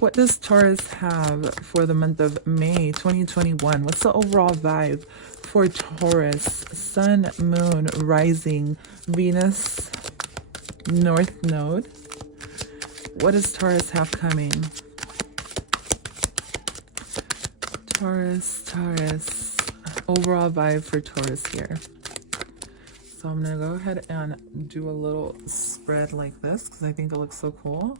What does Taurus have for the month of May 2021? What's the overall vibe for Taurus? Sun, Moon, Rising, Venus, North Node. What does Taurus have coming? Taurus. Overall vibe for Taurus here. So I'm going to go ahead and do a little spread like this because I think it looks so cool.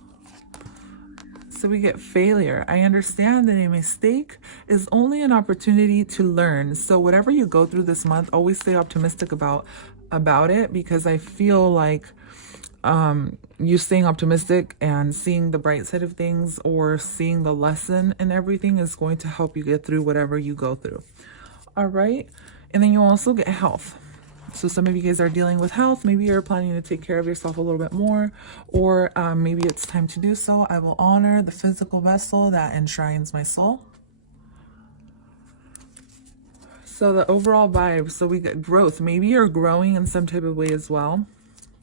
So we get failure. I understand that a mistake is only an opportunity to learn. So whatever you go through this month, always stay optimistic about it, because I feel like you staying optimistic and seeing the bright side of things, or seeing the lesson in everything, is going to help you get through whatever you go through. All right. And then you also get health. So some of you guys are dealing with health. Maybe you're planning to take care of yourself a little bit more, or maybe it's time to do so. I will honor the physical vessel that enshrines my soul. So the overall vibe, so we get growth. Maybe you're growing in some type of way as well,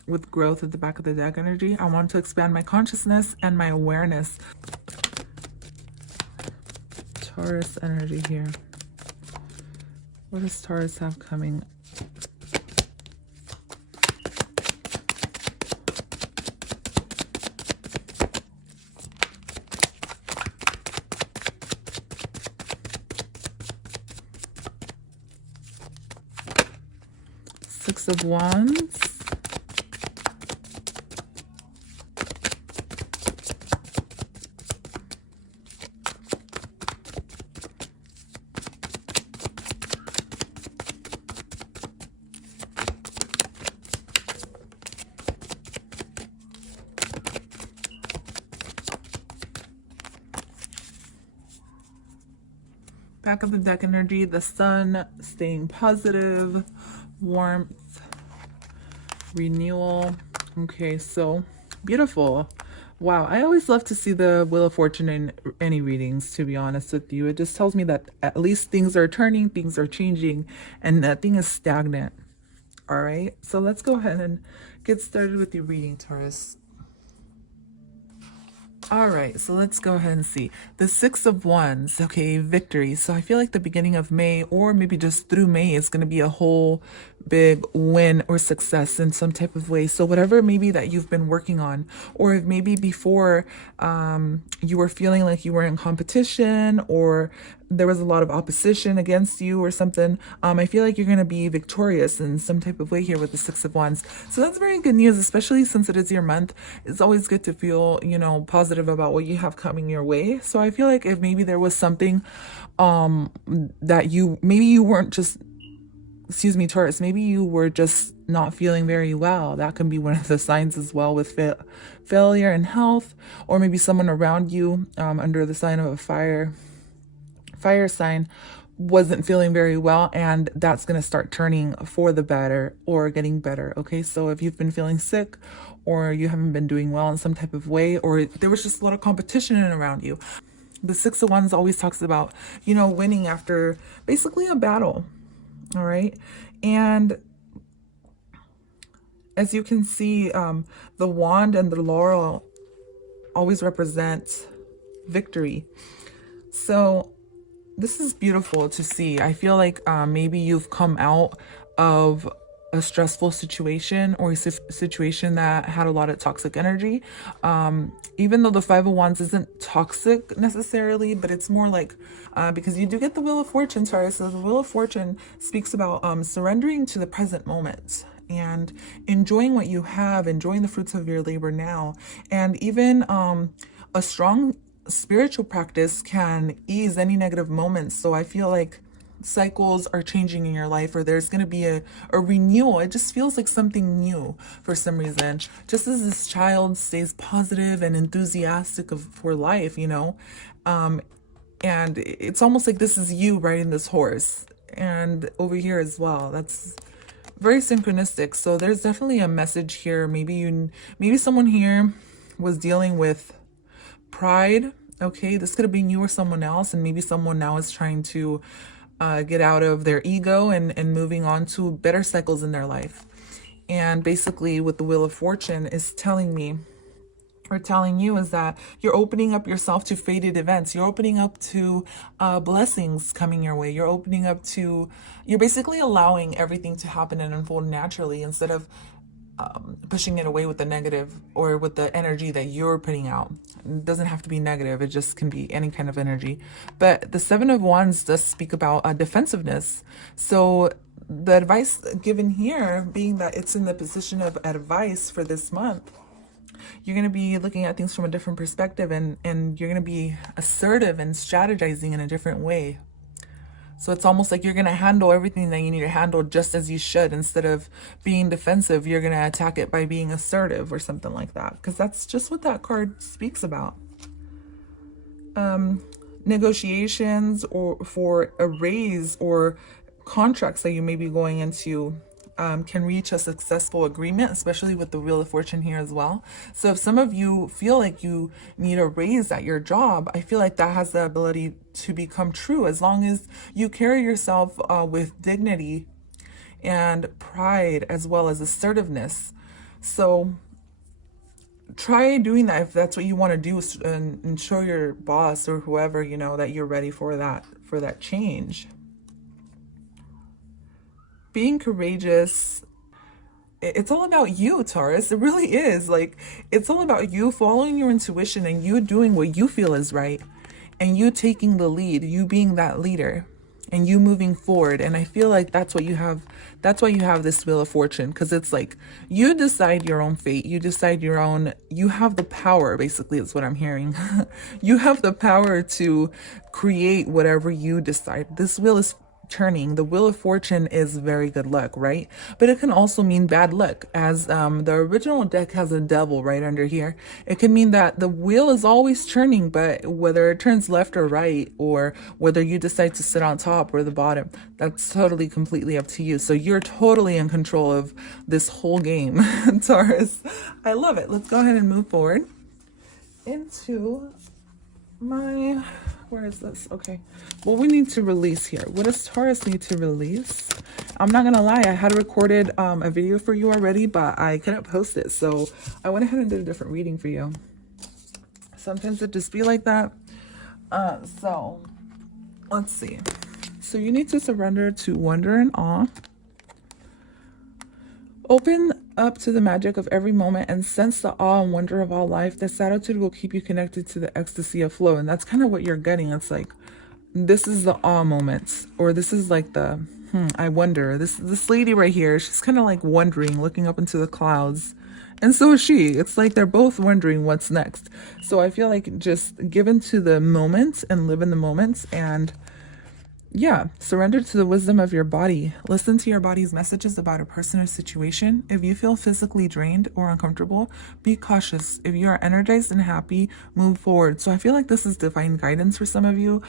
with growth at the back of the deck energy. I want to expand my consciousness and my awareness. Taurus energy here. What does Taurus have coming? Six of Wands. Back of the deck energy, the sun, staying positive, warmth, renewal. Okay, so beautiful. Wow, I always love to see the Wheel of Fortune in any readings, to be honest with you. It just tells me that at least things are turning, things are changing, and nothing is stagnant. All right, so let's go ahead and get started with your reading, Taurus. All right, so let's go ahead and see. The Six of Wands, okay, victory. So I feel like the beginning of May, or maybe just through May, is going to be a whole big win or success in some type of way. So whatever maybe that you've been working on, or if maybe before you were feeling like you were in competition, or there was a lot of opposition against you or something, I feel like you're going to be victorious in some type of way here with the Six of Wands. So that's very good news, especially since it is your month. It's always good to feel, you know, positive about what you have coming your way. So I feel like if maybe there was something that maybe you weren't just, excuse me, Taurus, maybe you were just not feeling very well. That can be one of the signs as well, with failure in health, or maybe someone around you under the sign of a fire sign wasn't feeling very well, and that's going to start turning for the better or getting better. Okay, so if you've been feeling sick, or you haven't been doing well in some type of way, or there was just a lot of competition around you, the Six of Wands always talks about, you know, winning after basically a battle. All right, and as you can see, the wand and the laurel always represent victory. So this is beautiful to see. I feel like maybe you've come out of a stressful situation, or a situation that had a lot of toxic energy. Even though the Five of Wands isn't toxic necessarily, but it's more like, because you do get the Wheel of Fortune, Taurus. So the Wheel of Fortune speaks about surrendering to the present moment and enjoying what you have, enjoying the fruits of your labor now. And even a strong spiritual practice can ease any negative moments. So I feel like cycles are changing in your life, or there's going to be a renewal. It just feels like something new for some reason. Just as this child stays positive and enthusiastic for life, you know, and it's almost like this is you riding this horse, and over here as well. That's very synchronistic. So there's definitely a message here. Maybe someone here was dealing with pride. Okay, this could have been you or someone else, and maybe someone now is trying to get out of their ego and moving on to better cycles in their life. And basically what the Wheel of Fortune is telling me or telling you is that you're opening up yourself to fated events. You're opening up to blessings coming your way. You're opening up to, you're basically allowing everything to happen and unfold naturally instead of pushing it away with the negative or with the energy that you're putting out. It doesn't have to be negative. It just can be any kind of energy. But the Seven of Wands does speak about defensiveness. So the advice given here being that it's in the position of advice for this month, you're going to be looking at things from a different perspective, and you're going to be assertive and strategizing in a different way. So it's almost like you're going to handle everything that you need to handle just as you should. Instead of being defensive, you're going to attack it by being assertive or something like that. Because that's just what that card speaks about. Negotiations or for a raise or contracts that you may be going into can reach a successful agreement, especially with the Wheel of Fortune here as well. So if some of you feel like you need a raise at your job, I feel like that has the ability to become true as long as you carry yourself with dignity and pride as well as assertiveness. So try doing that if that's what you want to do, and show your boss or whoever, you know, that you're ready for that change. Being courageous, it's all about you, Taurus. It really is. Like, it's all about you following your intuition and you doing what you feel is right, and you taking the lead, you being that leader, and you moving forward. And I feel like that's what you have. That's why you have this Wheel of Fortune, because it's like you decide your own fate. You decide your own, you have the power, basically, is what I'm hearing. You have the power to create whatever you decide. This wheel is turning. The Wheel of Fortune is very good luck, right? But it can also mean bad luck, as the original deck has a devil right under here. It can mean that the wheel is always turning, but whether it turns left or right, or whether you decide to sit on top or the bottom, that's totally completely up to you. So you're totally in control of this whole game, Taurus. I love it. Let's go ahead and move forward into my, where is this? Okay. What we need to release here. What does Taurus need to release? I'm not gonna lie, I had recorded a video for you already, but I couldn't post it, so I went ahead and did a different reading for you. Sometimes it just be like that. So let's see. So you need to surrender to wonder and awe. Open up to the magic of every moment and sense the awe and wonder of all life. This attitude will keep you connected to the ecstasy of flow. And that's kind of what you're getting. It's like, this is the awe moments, or this is like the, I wonder. This lady right here, she's kind of like wondering, looking up into the clouds. And so is she. It's like they're both wondering what's next. So I feel like just give into the moments and live in the moments, and yeah, surrender to the wisdom of your body. Listen to your body's messages about a person or situation. If you feel physically drained or uncomfortable, be cautious. If you are energized and happy, move forward. So I feel like this is divine guidance for some of you.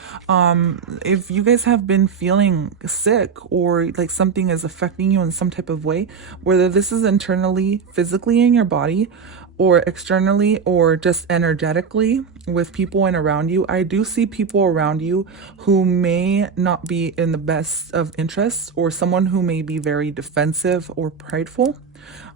If you guys have been feeling sick, or like something is affecting you in some type of way, whether this is internally, physically in your body, or externally, or just energetically with people and around you, I do see people around you who may not be in the best of interests, or someone who may be very defensive or prideful.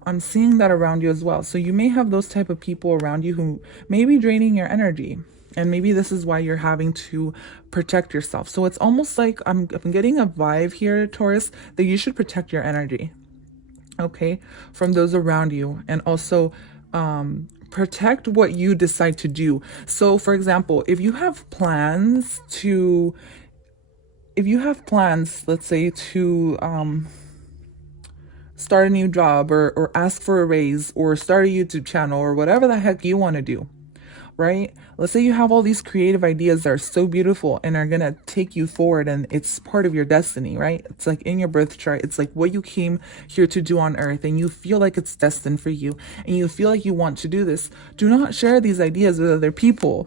I'm seeing that around you as well. So you may have those type of people around you who may be draining your energy. And maybe this is why you're having to protect yourself. So it's almost like I'm getting a vibe here, Taurus, that you should protect your energy, okay, from those around you. And also protect what you decide to do. So for example, if you have plans, let's say to start a new job, or ask for a raise, or start a YouTube channel, or whatever the heck you want to do, right? Let's say you have all these creative ideas that are so beautiful and are going to take you forward, and it's part of your destiny, right? It's like in your birth chart. It's like what you came here to do on earth, and you feel like it's destined for you, and you feel like you want to do this. Do not share these ideas with other people,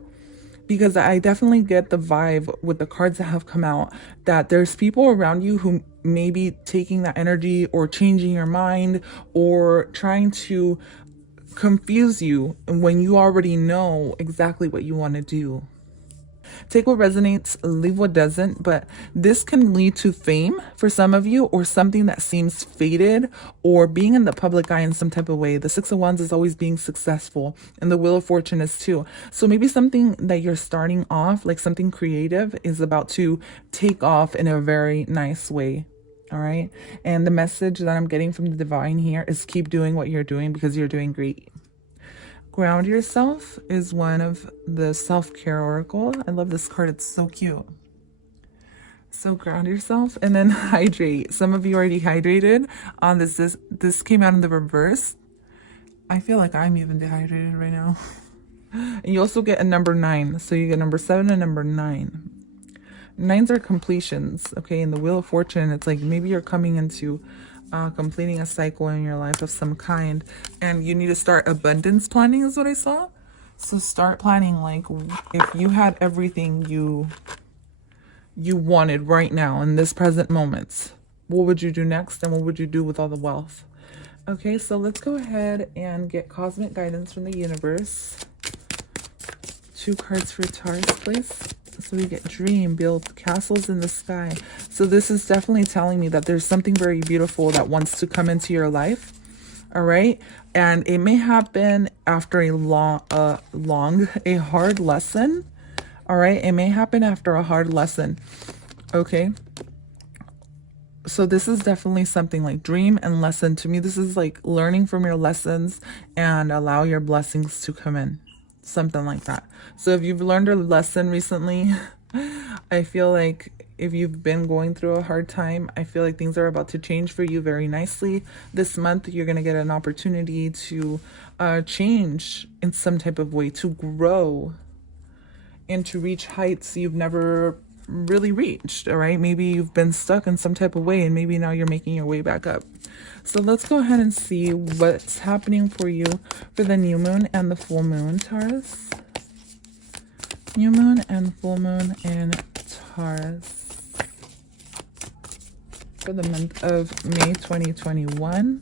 because I definitely get the vibe with the cards that have come out that there's people around you who may be taking that energy, or changing your mind, or trying to confuse you when you already know exactly what you want to do. Take what resonates, leave what doesn't, but this can lead to fame for some of you, or something that seems faded, or being in the public eye in some type of way. The Six of Wands is always being successful, and the Wheel of Fortune is too. So maybe something that you're starting off, like something creative, is about to take off in a very nice way. All right. And the message that I'm getting from the divine here is keep doing what you're doing, because you're doing great. Ground yourself is one of the self-care oracle. I love this card. It's so cute. So ground yourself, and then hydrate. Some of you are dehydrated. This came out in the reverse. I feel like I'm even dehydrated right now. And you also get a number 9. So you get number 7 and number 9. 9s are completions. Okay. In the Wheel of Fortune, it's like maybe you're coming into completing a cycle in your life of some kind, and you need to start abundance planning is what I saw. So start planning, like if you had everything you wanted right now in this present moment, what would you do next, and what would you do with all the wealth? Okay, so let's go ahead and get cosmic guidance from the universe. 2 cards for Taurus, please. So we get dream, build castles in the sky. So this is definitely telling me that there's something very beautiful that wants to come into your life. All right. And it may happen after a hard lesson. All right. It may happen after a hard lesson. Okay. So this is definitely something like dream and lesson. To me, this is like learning from your lessons and allow your blessings to come in. Something like that. So if you've learned a lesson recently, I feel like if you've been going through a hard time, I feel like things are about to change for you very nicely. This month, you're going to get an opportunity to change in some type of way, to grow and to reach heights you've never really reached. All right. Maybe you've been stuck in some type of way, and maybe now you're making your way back up. So let's go ahead and see what's happening for you for the new moon and the full moon, Taurus. New moon and full moon in Taurus for the month of May 2021.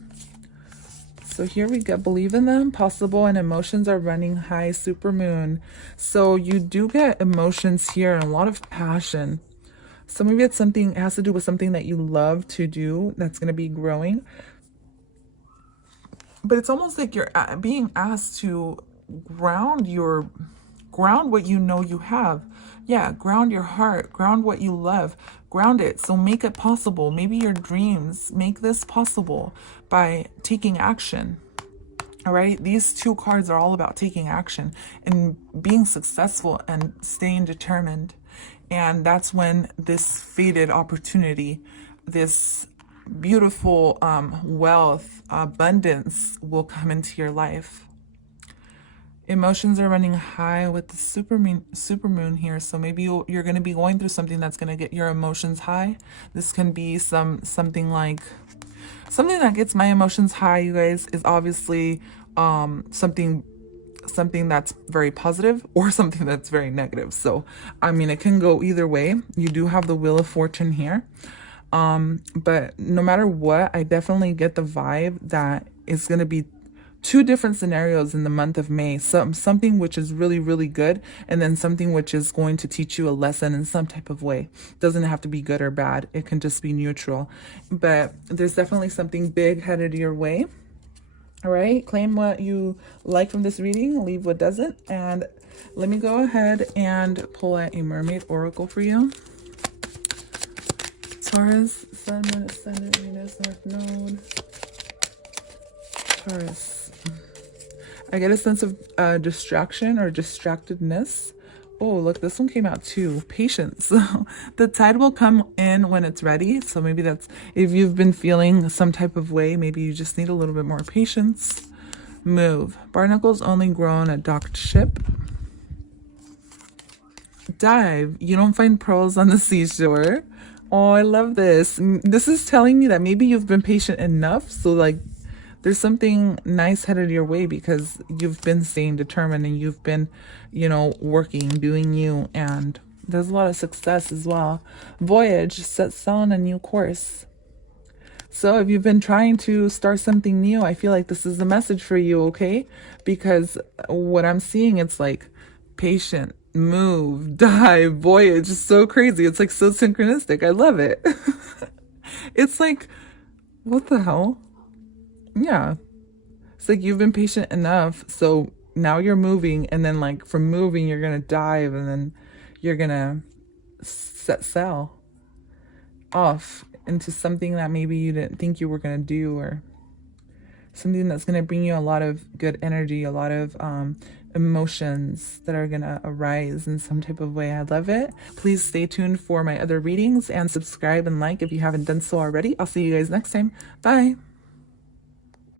So here we go. Believe in them, possible, and emotions are running high, super moon. So you do get emotions here and a lot of passion. So maybe it's something, it has to do with something that you love to do that's going to be growing. But it's almost like you're being asked to ground what you know you have. Yeah, ground your heart, ground what you love, ground it. So make it possible. Maybe your dreams, make this possible by taking action. All right. These 2 cards are all about taking action and being successful and staying determined. And that's when this faded opportunity, this beautiful wealth, abundance will come into your life. Emotions are running high with the super moon here. So maybe you're going to be going through something that's going to get your emotions high. This can be something that gets my emotions high, you guys, is obviously something that's very positive or something that's very negative. So I mean, it can go either way. You do have the Wheel of Fortune here. But no matter what, I definitely get the vibe that it's going to be 2 different scenarios in the month of May. Something which is really, really good, and then something which is going to teach you a lesson in some type of way. Doesn't have to be good or bad. It can just be neutral. But there's definitely something big headed your way. All right. Claim what you like from this reading. Leave what doesn't. And let me go ahead and pull out a mermaid oracle for you. Taurus, Sun, Moon, Ascendant, Venus, North Node. Taurus. I get a sense of distraction or distractedness. Oh, look, this one came out too. Patience. The tide will come in when it's ready. So maybe that's, if you've been feeling some type of way, maybe you just need a little bit more patience. Move. Barnacles only grow on a docked ship. Dive. You don't find pearls on the seashore. Oh, I love this. This is telling me that maybe you've been patient enough. So like there's something nice headed your way because you've been staying determined and you've been, you know, working, doing you, and there's a lot of success as well. Voyage, set sail on a new course. So if you've been trying to start something new, I feel like this is the message for you, okay? Because what I'm seeing, it's like patient, move, die, voyage. It's so crazy. It's like so synchronistic. I love it. It's like, what the hell? Yeah. It's like you've been patient enough, so now you're moving, and then like from moving you're gonna dive, and then you're gonna set sail off into something that maybe you didn't think you were gonna do, or something that's gonna bring you a lot of good energy, a lot of emotions that are gonna arise in some type of way. I love it. Please stay tuned for my other readings and subscribe and like if you haven't done so already. I'll see you guys next time. Bye.